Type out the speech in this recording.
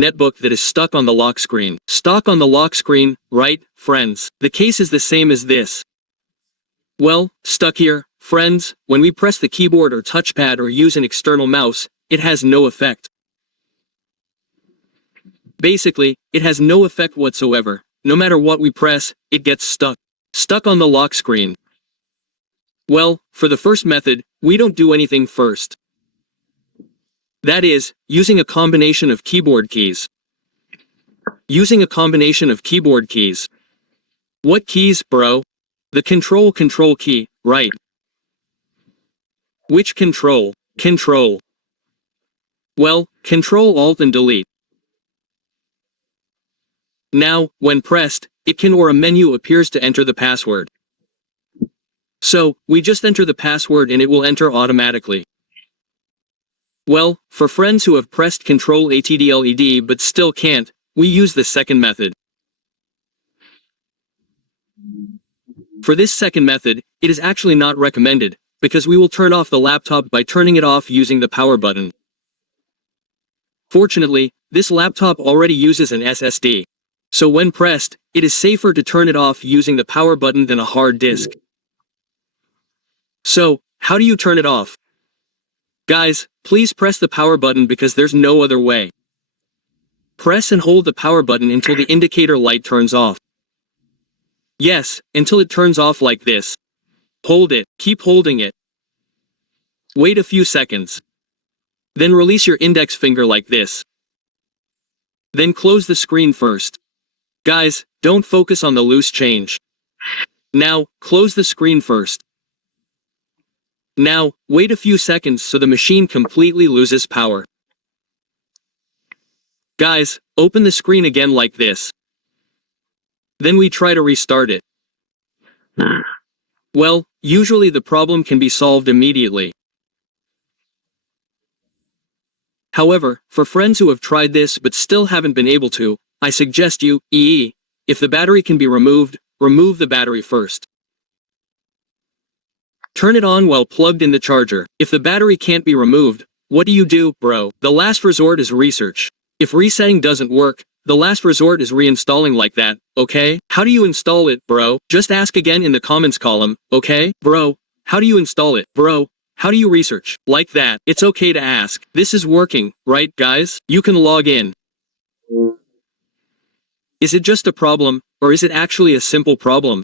netbook that is stuck on the lock screen. Stuck on the lock screen, right, friends? The case is the same as this. Well, stuck here, friends, when we press the keyboard or touchpad or use an external mouse, it has no effect. Basically, it has no effect whatsoever. No matter what we press, it gets stuck. Stuck on the lock screen. Well, for the first method, we don't do anything first. That is, using a combination of keyboard keys. Using a combination of keyboard keys. What keys, bro? The control key, right? Which control? Control. Well, Control Alt and Delete. Now, when pressed, it can or a menu appears to enter the password. So, we just enter the password and it will enter automatically. Well, for friends who have pressed Ctrl ATDLED but still can't, we use the second method. For this second method, it is actually not recommended, because we will turn off the laptop by turning it off using the power button. Fortunately, this laptop already uses an SSD. So when pressed, it is safer to turn it off using the power button than a hard disk. So, how do you turn it off? Guys, please press the power button because there's no other way. Press and hold the power button until the indicator light turns off. Yes, until it turns off like this. Hold it, keep holding it. Wait a few seconds. Then release your index finger like this. Then close the screen first. Guys, don't focus on the loose change. Now, close the screen first. Now, wait a few seconds so the machine completely loses power. Guys, open the screen again like this. Then we try to restart it. Well, usually the problem can be solved immediately. However, for friends who have tried this but still haven't been able to, I suggest you, if the battery can be removed, remove the battery first. Turn it on while plugged in the charger. If the battery can't be removed, what do you do, bro? The last resort is research. If resetting doesn't work, the last resort is reinstalling like that, okay? How do you install it, bro? Just ask again in the comments column, okay? Bro, how do you install it? Bro, how do you research? Like that. It's okay to ask. This is working, right, guys? You can log in. Is it just a problem, or is it actually a simple problem?